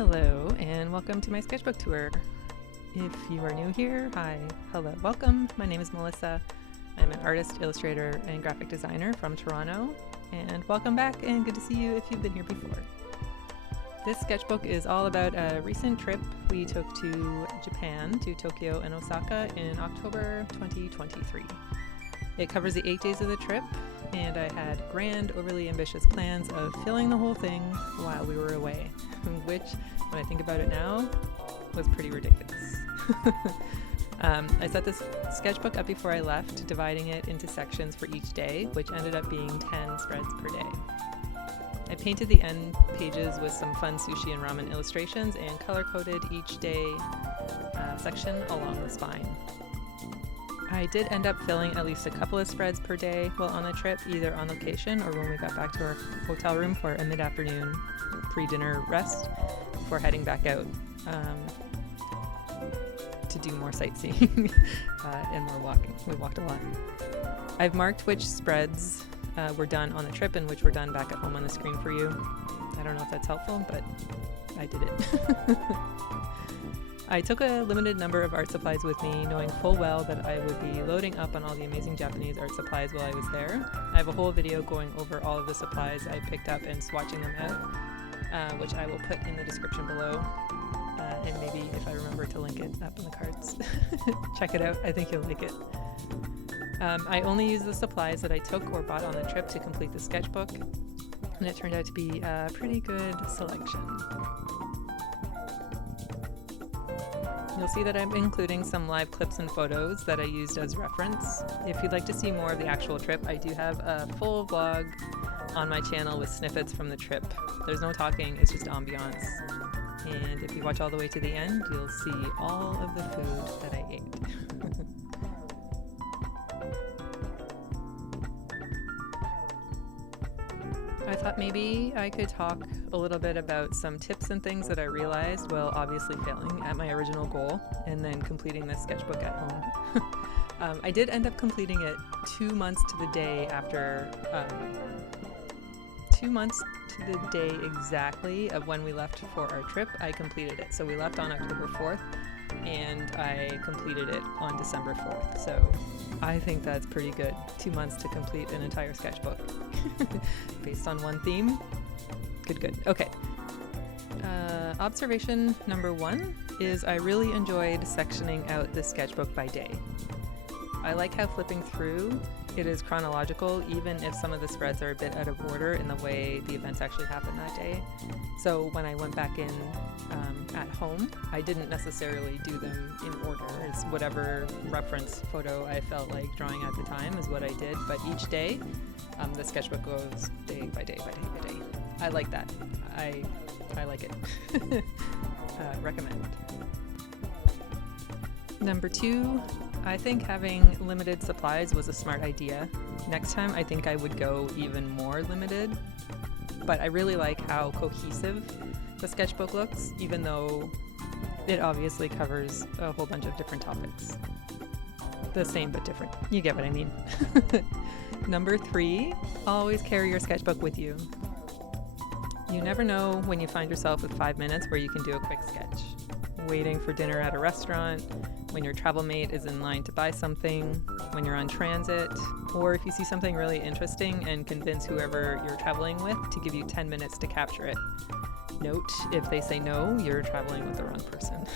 Hello and welcome to my sketchbook tour. If you are new here, hi, hello, welcome. My name is Melissa. I'm an artist, illustrator, and graphic designer from Toronto. And welcome back and good to see you if you've been here before. This sketchbook is all about a recent trip we took to Japan, to Tokyo and Osaka in October 2023. It covers the 8 days of the trip, and I had grand, overly ambitious plans of filling the whole thing while we were away, which, when I think about it now, was pretty ridiculous. I set this sketchbook up before I left, dividing it into sections for each day, which ended up being 10 spreads per day. I painted the end pages with some fun sushi and ramen illustrations and color-coded each day section along the spine. I did end up filling at least a couple of spreads per day while on the trip, either on location or when we got back to our hotel room for a mid-afternoon pre-dinner rest before heading back out to do more sightseeing and more walking. We walked a lot. I've marked which spreads were done on the trip and which were done back at home on the screen for you. I don't know if that's helpful, but I did it. I took a limited number of art supplies with me, knowing full well that I would be loading up on all the amazing Japanese art supplies while I was there. I have a whole video going over all of the supplies I picked up and swatching them out, which I will put in the description below, and maybe if I remember to link it up in the cards. Check it out, I think you'll like it. I only used the supplies that I took or bought on the trip to complete the sketchbook, and it turned out to be a pretty good selection. You'll see that I'm including some live clips and photos that I used as reference. If you'd like to see more of the actual trip, I do have a full vlog on my channel with snippets from the trip. There's no talking, it's just ambiance. And if you watch all the way to the end, you'll see all of the food that I ate. I thought maybe I could talk a little bit about some tips and things that I realized while obviously failing at my original goal and then completing this sketchbook at home. I did end up completing it 2 months to the day after, 2 months to the day exactly of when we left for our trip. I completed it. So we left on October 4th and I completed it on December 4th. So I think that's pretty good. 2 months to complete an entire sketchbook based on one theme. Good. Okay. Observation number 1 is I really enjoyed sectioning out the sketchbook by day. I like how flipping through it is chronological, even if some of the spreads are a bit out of order in the way the events actually happened that day. So when I went back in at home, I didn't necessarily do them in order. It's whatever reference photo I felt like drawing at the time is what I did. But each day, the sketchbook goes day by day by day by day. I like that. I like it. Recommend. Number 2, I think having limited supplies was a smart idea. Next time, I think I would go even more limited. But I really like how cohesive the sketchbook looks, even though it obviously covers a whole bunch of different topics. The same but different. You get what I mean. Number 3, always carry your sketchbook with you. You never know when you find yourself with 5 minutes where you can do a quick sketch. Waiting for dinner at a restaurant, when your travel mate is in line to buy something, when you're on transit, or if you see something really interesting and convince whoever you're traveling with to give you 10 minutes to capture it. Note, if they say no, you're traveling with the wrong person.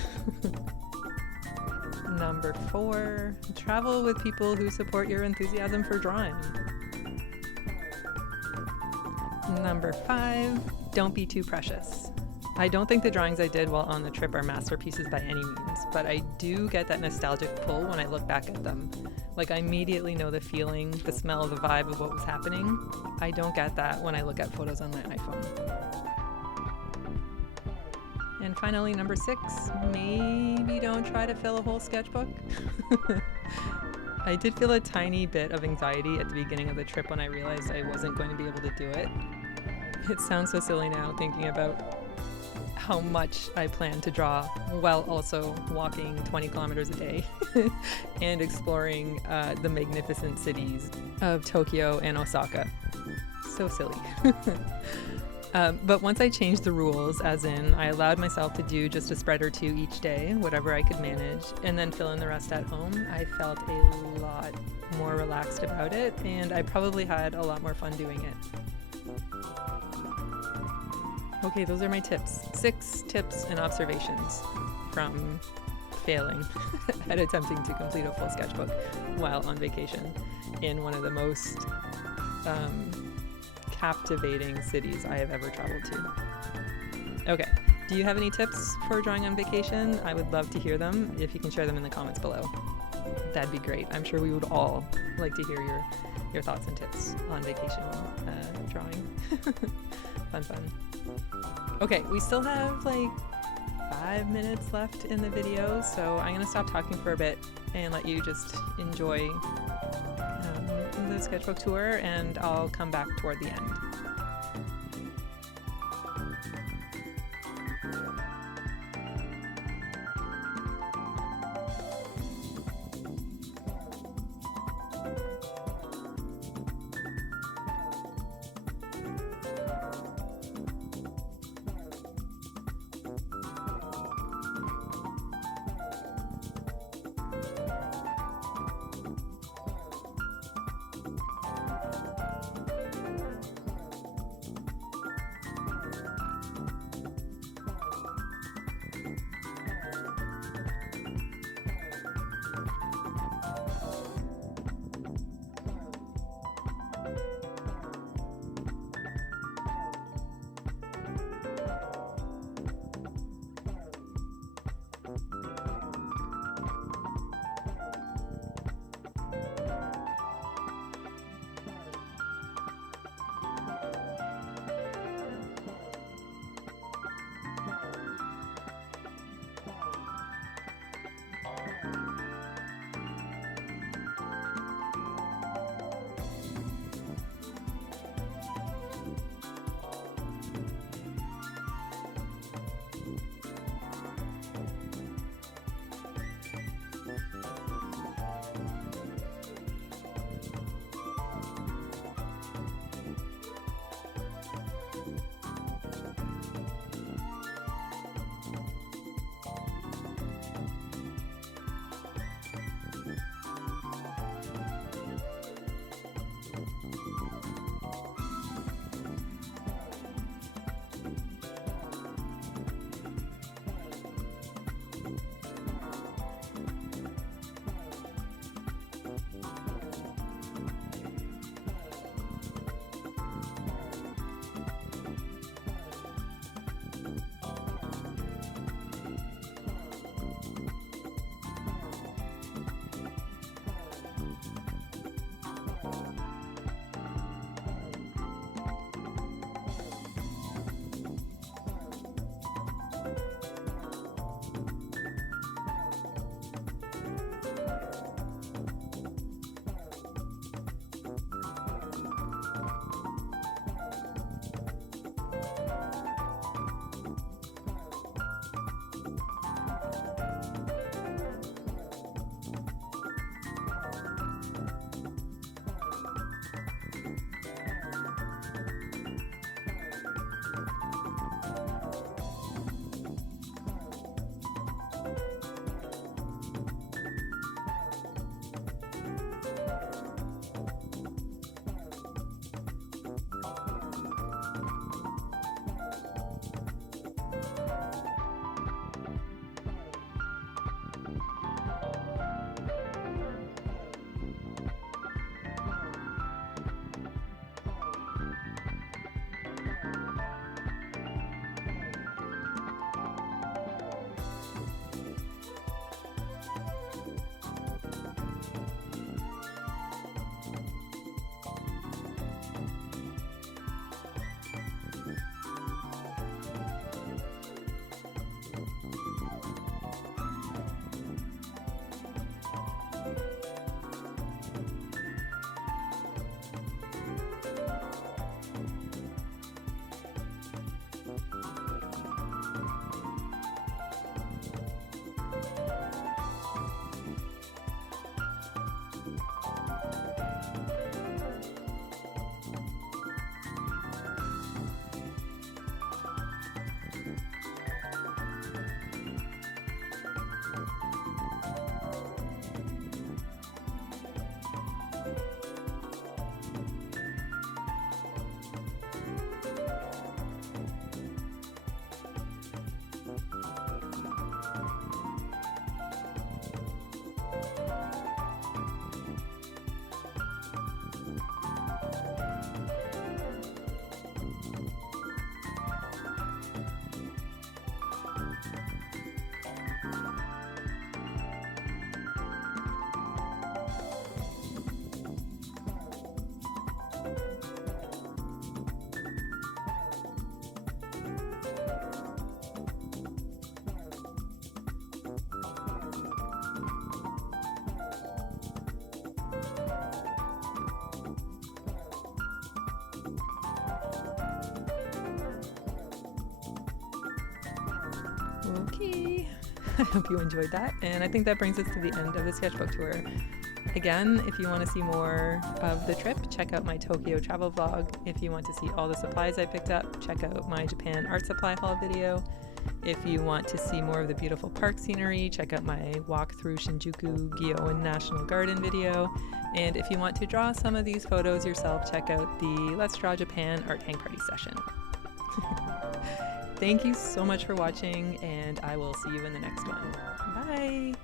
Number 4, travel with people who support your enthusiasm for drawing. Number 5, don't be too precious. I don't think the drawings I did while on the trip are masterpieces by any means, but I do get that nostalgic pull when I look back at them. Like, I immediately know the feeling, the smell, the vibe of what was happening. I don't get that when I look at photos on my iPhone. And finally, number 6, maybe don't try to fill a whole sketchbook. I did feel a tiny bit of anxiety at the beginning of the trip when I realized I wasn't going to be able to do it. It sounds so silly now thinking about how much I plan to draw while also walking 20 kilometers a day and exploring the magnificent cities of Tokyo and Osaka. So silly. But once I changed the rules, as in I allowed myself to do just a spread or two each day, whatever I could manage, and then fill in the rest at home, I felt a lot more relaxed about it, and I probably had a lot more fun doing it. Okay, those are my tips. 6 tips and observations from failing at attempting to complete a full sketchbook while on vacation in one of the most captivating cities I have ever traveled to. Okay, do you have any tips for drawing on vacation? I would love to hear them. If you can share them in the comments below, that'd be great. I'm sure we would all like to hear your thoughts and tips on vacation drawing. Fun. Okay, we still have like 5 minutes left in the video, so I'm gonna stop talking for a bit and let you just enjoy the sketchbook tour, and I'll come back toward the end. Okay. I hope you enjoyed that. And I think that brings us to the end of the sketchbook tour. Again, if you want to see more of the trip, check out my Tokyo travel vlog. If you want to see all the supplies I picked up, check out my Japan art supply haul video. If you want to see more of the beautiful park scenery, check out my walk through Shinjuku Gyoen National Garden video. And if you want to draw some of these photos yourself, check out the Let's Draw Japan art hang party session. Thank you so much for watching, and I will see you in the next one. Bye!